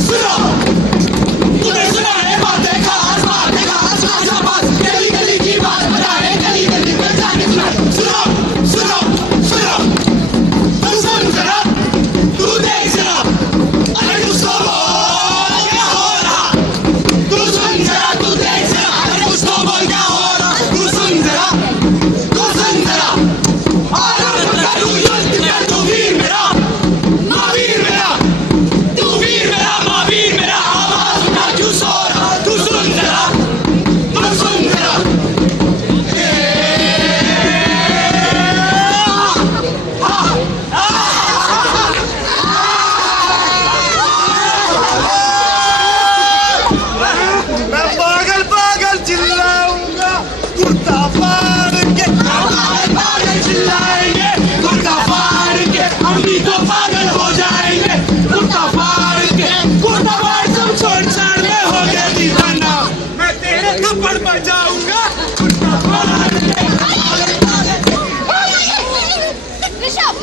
सुनो, तूने सुना है बात, देखा आसमान, देखा आसमान जा पास, गली गली की बात बताए, गली गली में जाने सुना। सुनो, सुनो, सुनो, तू सुन जरा, तू देख जरा, अरे तू सो बोल क्या हो रहा, तू सुन जरा, तू देख जरा, अरे तू सो बोल क्या हो रहा, तू सुन जरा, तू सुन जरा, आराम कर तू युद्ध कर, तू वीर मेरा, महावीर मेरा, तू वीर मेरा, महावीर मेरा, आवाज उठा क्यों सो रहा, तू सुन जरा, तू सुन जरा। मैं पागल पागल चिल्लाऊंगा कुर्ता फाड़ के, पागल पागल चिल्लाएंगे, कुर्ता फाड़ के, हम भी तो पागल हो जाएंगे, कुर्ता फाड़ के, कुर्ता फाड़ सब छोड़ छाड़ में हो गया दीवाना, मैं तेरे थप्पड़ बजाऊंगा कुर्ता फाड़ के। ऋषभ,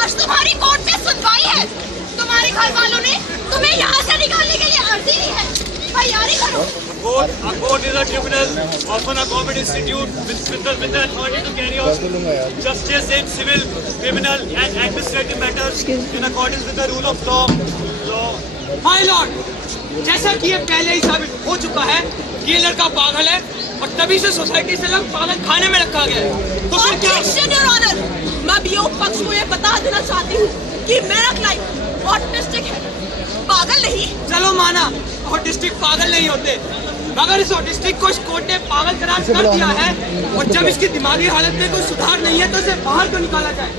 आज तुम्हारी कोर्ट में सुनवाई है। तुम्हारे घर वालों ने तुम्हें यहाँ से निकालने के लिए अर्जी दी है। तैयारी करो। A court is a tribunal, often a government institute with the authority to carry out justice in civil, criminal and administrative matters in accordance with the rule of law. My Lord, जैसा कि ये पहले ही साबित हो चुका है कि ये लड़का पागल है और तभी से सोसाइटी से लोग पागल खाने में रखा गया है। तो फिर क्या? Objection, Your Honor। मैं वियोग पक्ष को ये बता देना चाहती हूँ कि मेरा क्लाइंट ऑटिस्टिक है, पागल नहीं। चलो माना, ऑटिस्टिक पागल नहीं होते, मगर इस ऑटिस्टिक को इस कोर्ट ने पागल करार कर दिया है और जब इसकी दिमागी हालत में कोई सुधार नहीं है तो इसे बाहर क्यों निकाला जाए।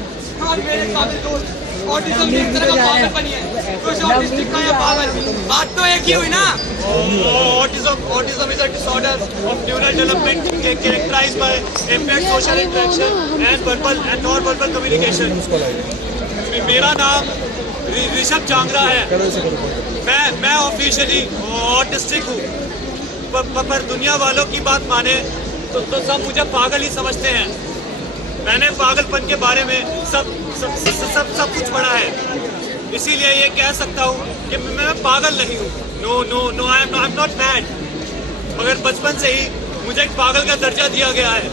और मेरे काबिल दोस्त, ऑटिज्म एक तरह का पागलपन ही है, तो इसे ऑटिस्टिक का या पागल, बात तो एक ही हुई ना। Autism is a disorder of neural development characterized by impaired social interaction and verbal and non-verbal communication. मेरा नाम ऋषभ चांगरा है। मैं ऑफिशियली ऑटिस्टिक हूँ, पर दुनिया वालों की बात माने तो सब मुझे पागल ही समझते हैं। मैंने पागलपन के बारे में सब कुछ पढ़ा है, इसीलिए ये कह सकता हूँ कि मैं पागल नहीं हूँ। No, I am not mad. मगर बचपन से ही मुझे एक पागल का दर्जा दिया गया है।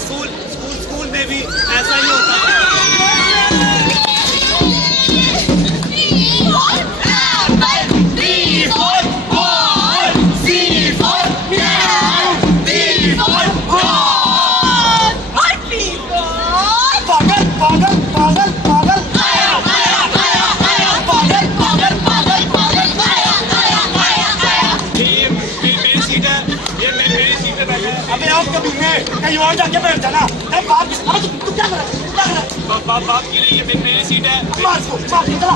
स्कूल में भी ऐसा ही होता है। कहीं और जाके बैठ जाना। तू क्या कर रहा है? बाप की नहीं, ये मेरी सीट है। मार इसको, मार, चला,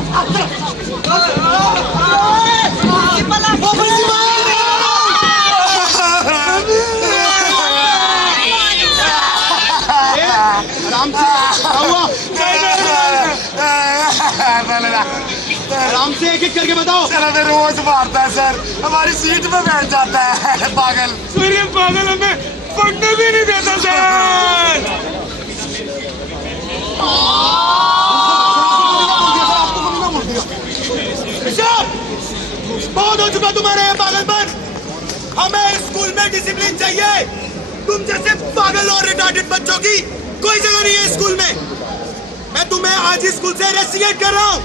आराम से एक एक करके बताओ। सर हमें रोज मारता है सर, हमारी सीट पे बैठ जाता है पागल। सर ये पागल हमें पढ़ने भी नहीं देता सर। बहुत हो चुका तुम्हारे ये पागलपन। हमें स्कूल में डिसिप्लिन चाहिए। तुम जैसे पागल और रिटार्डेड बच्चों की कोई जगह नहीं है स्कूल में। मैं तुम्हें आज इस स्कूल से रेस्टिकेट कर रहा हूँ।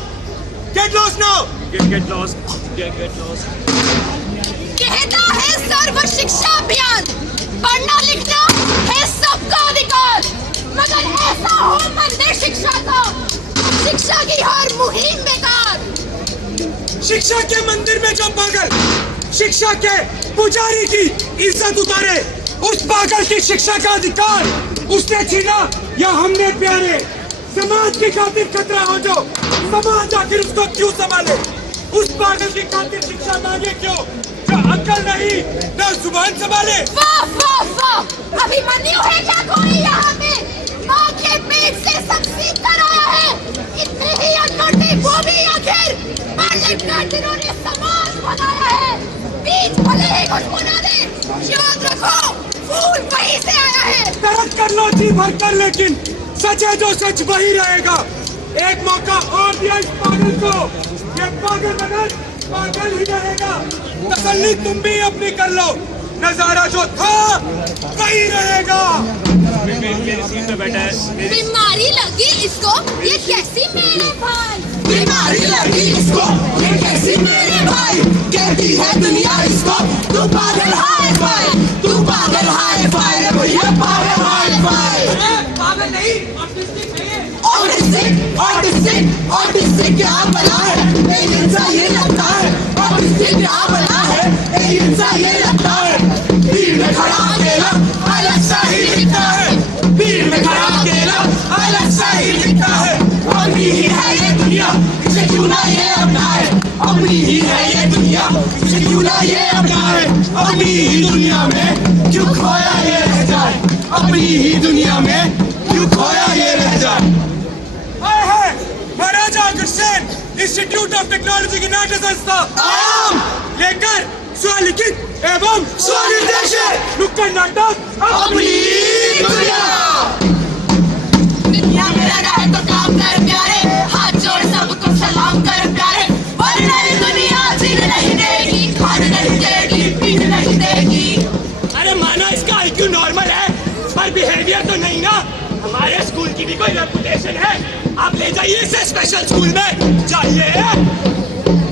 Get lost now. Get lost. Get lost. कहता है सर्व शिक्षा अभियान, पढ़ना लिखना है सबका अधिकार, मगर ऐसा हो मंदिर शिक्षा का, शिक्षा की हर मुहिम बेकार। शिक्षा के मंदिर में जो पागल शिक्षा के पुजारी की इज्जत उतारे, उस पागल की शिक्षा का अधिकार उसने छीना या हमने प्यारे। समाज की खातिर खतरा हो जो समाज आखिर उसको क्यों संभाले। उस पागल की खातिर शिक्षा मांगे क्यों जो अक्ल नहीं न जुबान संभाले। वाह वाह वाह, अभिमन्यु है क्या कोई यहाँ पे? माँ के पेट से संसीत कर आया है। इतने ही अनोटे वो भी आखिर पढ़ लिख कर जिन्होंने समाज बनाया है। बीज भले ही कुछ बना दे, याद रखो फूल वहीं से आया है। तरक कर लो जी भर कर, लेकिन सच है जो सच वही रहेगा। एक मौका और दिया इस पागल को, ये पागल मगर पागल ही रहेगा। तसल्ली तुम भी अपनी कर लो, नजारा जो था वही रहेगा। मेरी सीट पे बैठा है। बीमारी लगी इसको, ये कैसी मेरे भाई? बीमारी लगी इसको, ये कैसी मेरे भाई? कहती है दुनिया इसको, तू पागल हाय फाय, तू पागल हाय फाय, भैया पागल हाय फाय। पागल नहीं, ऑटिस्टिक नहीं है। ऑटिस्टिक, ऑटिस्टिक, ऑटिस्टिक क्या बना है? एक इंसान ये लगता है। ऑटिस्टिक क्या बना है? एक इंसान ये लगता है। भीड़ में खड़ा अकेला अलग सा ही दिखता है। भीड़ में खड़ा अकेला अलग सा ही दिखता है। अपनी ही है ये दुनिया, इसे क्यों ना ये अपनाए। अपनी ही है ये दुनिया, इसे क्यों ना ये अपनाए। अपनी ही दुनिया में क्यों खोया ये रह जाए। अपनी ही दुनिया में क्यों खोया ये रह जाए। आए हैं Maharaja Agrasen institute of technology की नाट्य संस्था आयाम लेकर स्वलिखित एवं स्वनिर्देशित नुक्कड़ नाटक अपनी दुनिया। दुनिया में रहना है तो काम कर प्यारे, हाथ जोड़ सबको सलाम कर प्यारे, वरना ये दुनिया जीने नहीं देगी, खाने नहीं देगी, पीने नहीं देगी। अरे माना इसका IQ नॉर्मल है, पर बिहेवियर तो नहीं ना। हमारे स्कूल की भी कोई रेपुटेशन है। आप ले जाइए इसे स्पेशल स्कूल में जाइए।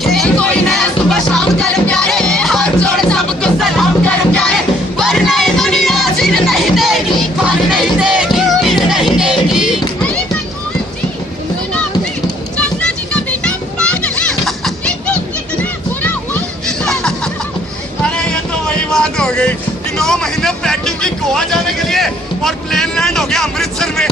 खेल कोई नया सुबह शाम कर प्यारे, हाथ जोड़ सबको सलाम कर प्यारे, वरना ये दुनिया जीने नहीं देगी, खाने नहीं देगी, पीने नहीं देगी। अरे भगवान जी, सुनो आपने, चंद्रा जी का बेटा पागल है। ये तो कितना बुरा हुआ। अरे ये तो वही बात हो गई कि 9 महीने पैकिंग की गोवा जाने के लिए और प्लेन लैंड हो गया अमृतसर में।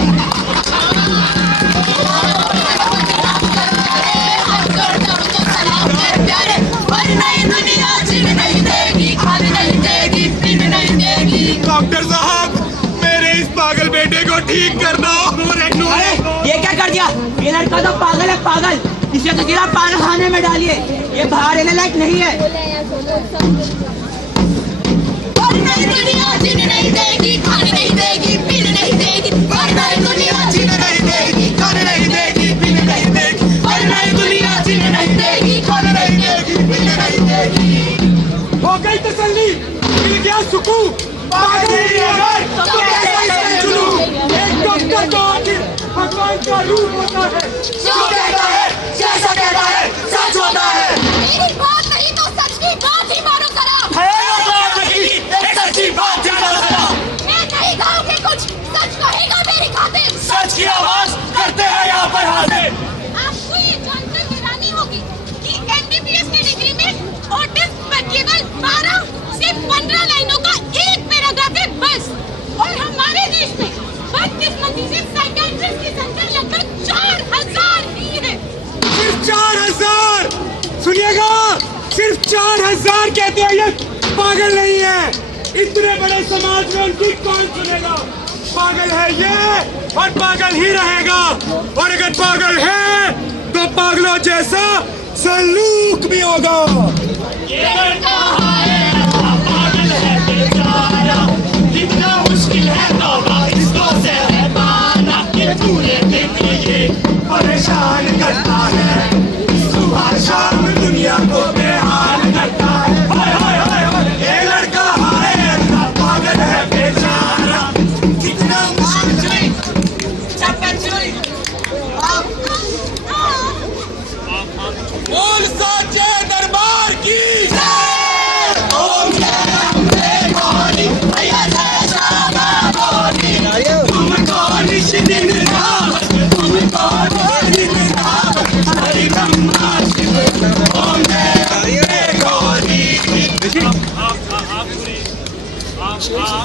हाथ जोड़ सबको सलाम कर प्यारे, वरना ये दुनिया जीने नहीं देगी, खाने नहीं देगी, पीने नहीं देगी। डॉक्टर साहब मेरे इस पागल बेटे को ठीक कर दो। अरे ये क्या कर दिया? ये लड़का तो पागल है, पागल। इसे तो गिरा पागल खाने में डालिए, ये बाहर रहने लायक नहीं है। वरना ये दुनिया जीने नहीं देगी, खाने नहीं देगी, पीने नहीं देगी, वरना ये दुनिया जीने नहीं देगी, खाने नहीं देगी, पीने नहीं देगी, वरना ये दुनिया जीने नहीं देगी, खाने नहीं देगी, पीने नहीं देगी। हो गई तसल्ली, मिल गया सुकून। पागल ही अगर तो कैसा इसमें जुनून। एक डॉक्टर तो आखिर भगवान का रूप होता है। जो कहता है जैसा कहता है सच होता है। मेरी बात नहीं तो सच की बात ही मानो जरा। एक सच्ची बात जानो जरा। मैं नहीं कहूँगी कुछ, सच कहेगा मेरी खातिर। सच की आवाज करते हैं यहाँ पर हाजिर। आपको ये जानकर हैरानी होगी कि MBBS की डिग्री में ऑटिस्ट पर केवल 12 से 15 लाइनों का एक पैराग्राफ है बस। और हमारे देश में बदकिस्मती से साइकियाट्रिस्ट की संख्या लगभग 4000 ही है। सिर्फ 4000। सुनिएगा, सिर्फ 4000 कहते हैं, ये पागल नहीं है। इतने बड़े समाज में उनकी कौन सुनेगा। पागल है ये और पागल ही रहेगा। और अगर पागल है तो पागलों जैसा सलूक भी होगा। ये लड़का है पागल है बेचारा, कितना मुश्किल है तौबा इसको से है पाना। ये पूरे दिन ये परेशान करता है, सुबह शाम दुनिया को बेहाल करता है। हाय हाय हाय हाय, ये लड़का है पागल है बेचारा, कितना मुश्किल है। बोल साचे दरबार की जय। ओम जय अम्बे गौरी, भैया जय श्यामा गौरी। तुमको निश दिन रात, तुमको निश दिन रात, हरि ब्रह्मा शिव। ओम जय अम्बे गौरी।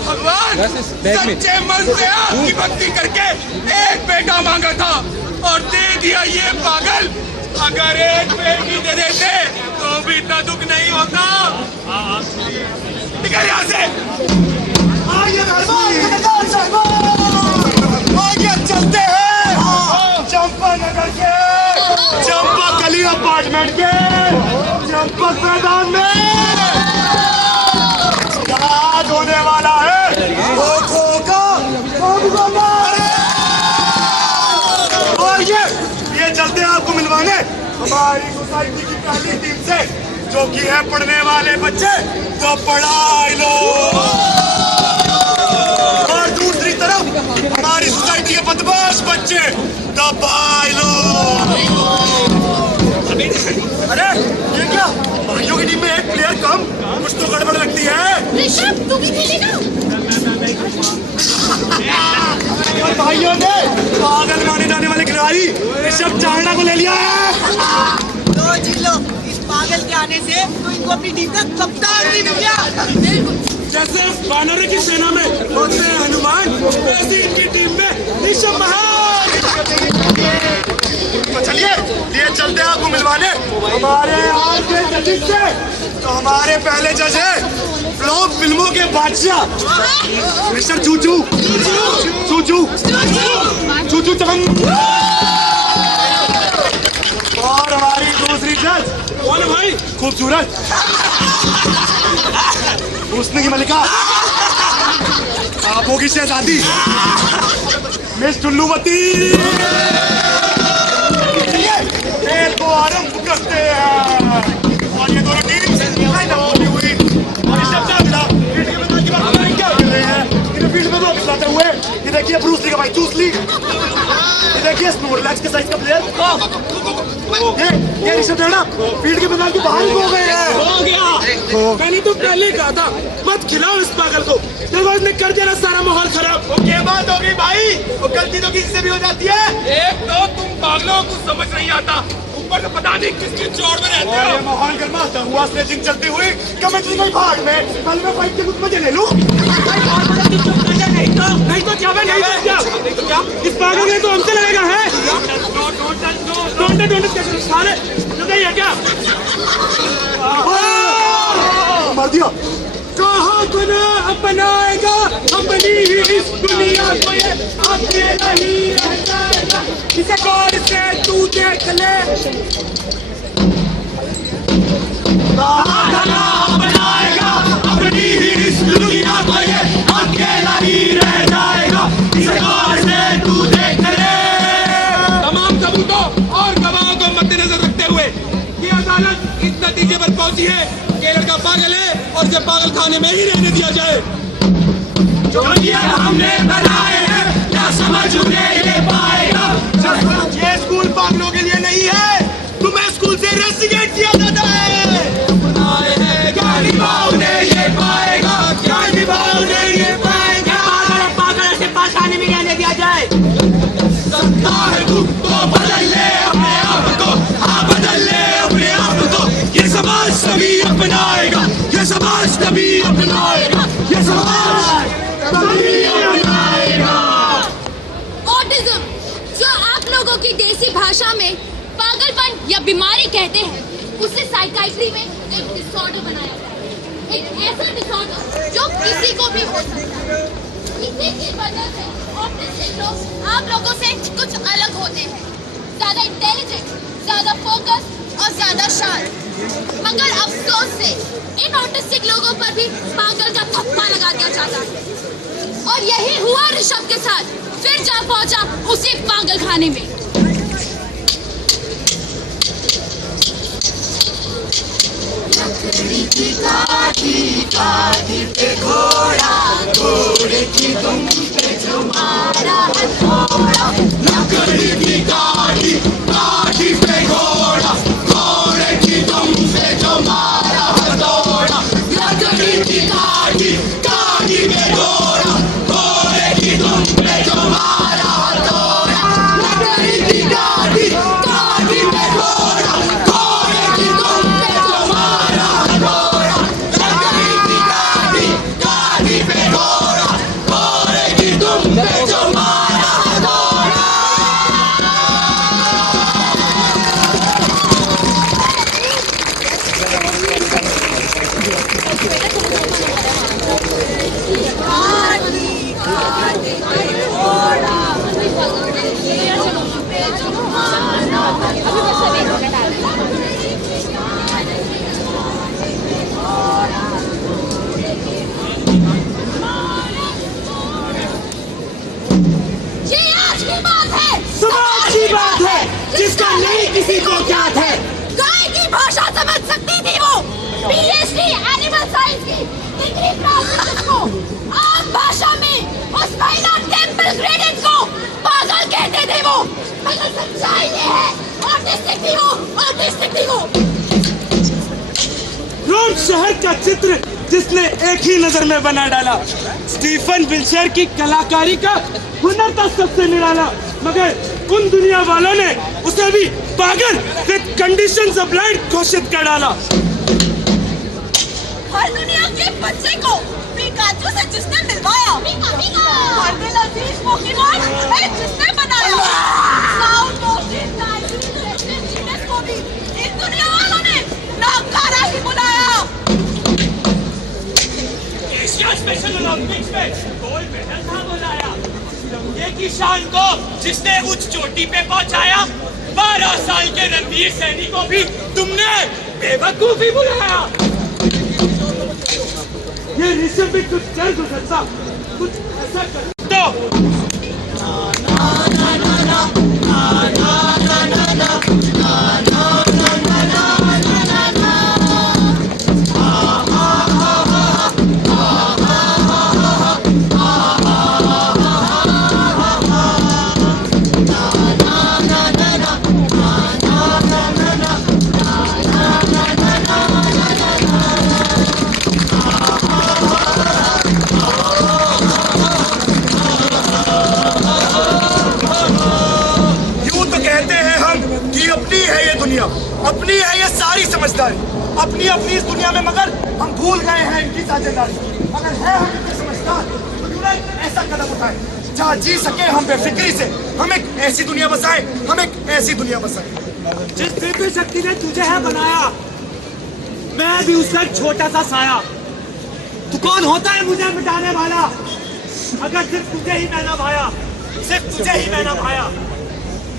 भगवान सच्चे मन से आपकी भक्ति करके एक बेटा मांगा था और दे दिया ये पागल। अगर एक बेटी दे देते तो भी इतना दुख नहीं होता। निकल यहाँ से। आइए चलते हैं चंपा नगर के चंपा कली अपार्टमेंट के चंपक मैदान में आज होने वाला है खो-खो का मुकाबला। और ये चलते हैं आपको मिलवाने हमारी सोसाइटी की पहली टीम से जो कि है पढ़ने वाले बच्चे तो पढ़ाई लो। और दूसरी तरफ हमारी सोसाइटी के बदमाश बच्चे दबाई लो। अरे ये क्या, भाइयों की टीम में एक प्लेयर कम, कुछ तो गड़बड़ लगती है। ऋषभ तू भी खेलेगा? और भाइयों ने पागल माने जाने वाले खिलाड़ी ऋषभ चारणा को ले लिया है। लो जिल्लो, इस पागल के आने से तो इनको अपनी टीम का कप्तान भी मिल गया। जैसे वानरों की सेना में होते हैं हनुमान, वैसे इनकी टीम में ऋषभ महान। तो चलिए लिए चलते हैं आपको मिलवाने हमारे आज के जजेस से। तो हमारे पहले जज है फ्लॉप फिल्मों के बादशाह मिस्टर चूचू चूचू चूचू चमन। और हमारी दूसरी जज कौन है भाई? खूबसूरत हुस्न की मलिका, आंखों की शहजादी मिस टुल्लूवती। खेल को आरंभ करते हैं। और ये दोनों टीम होती हुई और इस शब्द मिला फील्ड के मैदान की बात करें क्या कर रहे हैं। इन्हें फील्ड में वापस लाते हुए ये देखिए ब्रूस ली का भाई चूस ली, ये देखिए स्नोरलैक्स के साइज का प्लेयर ये ऋषभ चारणा फील्ड के मैदान के बाहर हो गए हैं। हो गया, मैंने तो पहले कहा था मत खिलाओ इस पागल को, देखो इसने कर दिया ना सारा माहौल खराब। क्या बात हो गई भाई, वो गलती तो किसी से भी हो जाती है। एक तो तुम पागलों को समझ नहीं आता, ऊपर तो पता नहीं किसकी चोट में रहते और ये माहौल गर्माता हुआ स्लेजिंग चलती हुई कमेंट्री के भाग में कल मैं फाइट के कुछ मजे ले लूं। नहीं तो क्या, नहीं तो क्या, इस पागल ने तो हमसे लगेगा है। सारे नहीं है क्या? मार दिया। कहाँ गुना अपनाएगा अपनी ही इस दुनिया को, ये अकेला ही रह जाएगा, इसे गौर से तू देख ले। अपनाएगा अपनी ही इस दुनिया को, ये अकेला ही रह जाएगा, इसे गौर से तू देख ले। तमाम सबूतों और गवाहों को मद्देनजर रखते हुए ये अदालत इस नतीजे पर पहुंची है कि ये लड़का पागल है और इसे पागल खाने में ही रहने दिया जाए। जो नियम हमने बनाए हैं क्या समझ उन्हें ये पाएगा। ये स्कूल पागलों के लिए नहीं है, तुम्हें स्कूल से रेस्टिकेट किया जाता है। क्या निभाओ उन्हें ये पाएगा, क्या निभाओ उन्हें ये पाएगा। पागल से पास खाने में रहने दिया जाए। सकता है तू तो बदल ले अपने आप को, हाँ बदल ले अपने आप को। ये समाज तभी अपनाएगा, ये समाज तभी अपनाएगा, ये समाज तभी अपनाएगा। ऑटिज्म, जो आप लोगों की देसी भाषा में पागलपन या बीमारी कहते हैं, उसे साइकाइट्री में एक डिसऑर्डर बनाया गया है। एक ऐसा डिसऑर्डर जो किसी को भी हो सकता है। इसी की वजह से ऑटिस्टिक लोग आप लोगों से कुछ अलग होते हैं, ज्यादा इंटेलिजेंट, ज्यादा फोकस और ज्यादा शार्प। मगर अफसोस से इन ऑटिस्टिक लोगों पर भी पागल का थप्पा लगा दिया जाता है। और यही हुआ ऋषभ के साथ, फिर जा पहुंचा उसी पागल खाने में। काठी पे घोड़ा, घोड़े की दुम पे जो मारा हथौड़ा। लकड़ी की काठी, काठी पे घोड़ा, घोड़े की दुम पे जो मारा हथौड़ा। लकड़ी की काठी, काठी पे घोड़ा, घोड़े की दुम पे जो मारा हथौड़ा। लकड़ी की काठी, काठी पे घोड़ा, घोड़े की दुम पे जो मारा हथौड़ा। लकड़ी की काठी, काठी पे घोड़ा, घोड़े की दुम पे जो मारा हथौड़ा। शहर का चित्र जिसने एक ही नजर में बना डाला। स्टीफन विल्शर की कलाकारी का हुनर था सबसे निराला, मगर उन दुनिया वालों ने उसे भी पागल विद कंडीशंस ऑफ ब्लाइंड घोषित कर डाला। हर दुनिया के बच्चे को पिकाचू से जिसने मिलवाया, हर दिल अजीज पोकेमॉन है जिसने बनाया, साउथ मोस्टन टाइगर को भी इस दुनिया वालों ने नाकारा ही बुलाया। एशिया स्पेशल ओलंपिक्स में गोल्ड मेडल था बुलाया। तिरंगे की शान को जिसने उच्च चोटी पे पहुंचाया, 12 साल के रणवीर सैनी को भी तुमने बेवकूफी बुलाया। ये ऋषभ भी कुछ कर गुजरता, कुछ ऐसा कर तो अपनी है ये सारी समझदारी, अपनी अपनी इस दुनिया में, मगर हम भूल गए हैं इनकी साझेदारी। अगर है हम इतने समझदार तो क्यों ना ऐसा कदम उठाए जहाँ जी सके हम बेफिक्री से, हम एक ऐसी दुनिया बसाए, हम एक ऐसी दुनिया बसाए। जिस दिव्य शक्ति ने तुझे है बनाया, मैं भी उसका छोटा सा साया। तू कौन होता है मुझे मिटाने वाला? अगर सिर्फ तुझे ही मैं ना भाया, सिर्फ तुझे ही मैं ना भाया,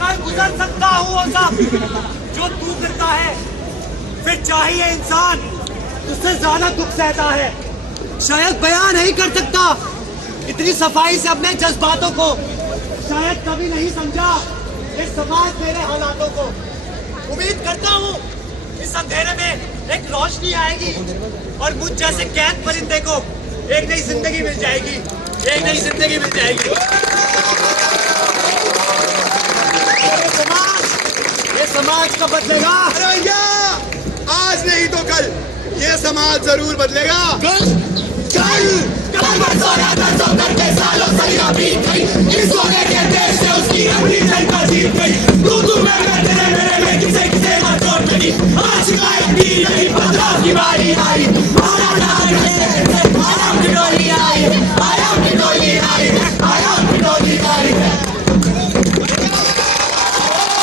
मैं गुजर सकता हूँ वो सब जो तू करता है। फिर चाहिए इंसान तुझसे ज्यादा दुख सहता है, शायद बयान नहीं कर सकता इतनी सफाई से अपने जज्बातों को, शायद कभी नहीं समझा इस समाज मेरे हालातों को। उम्मीद करता हूँ इस अंधेरे में एक रोशनी आएगी और मुझ जैसे कैद परिंदे को एक नई जिंदगी मिल जाएगी, एक नई जिंदगी मिल जाएगी। ये समाज कब बदलेगा? आज नहीं तो कल ये समाज जरूर बदलेगा। कल बरसों करके सालों सदियां बीत गई, इस सोने के देश से उसकी अपनी जनता जीत गई। तू मैं तेरे मेरे में किसे किसे ना चोट लगी, आज शिकायत की नहीं बदलाव की बारी आई।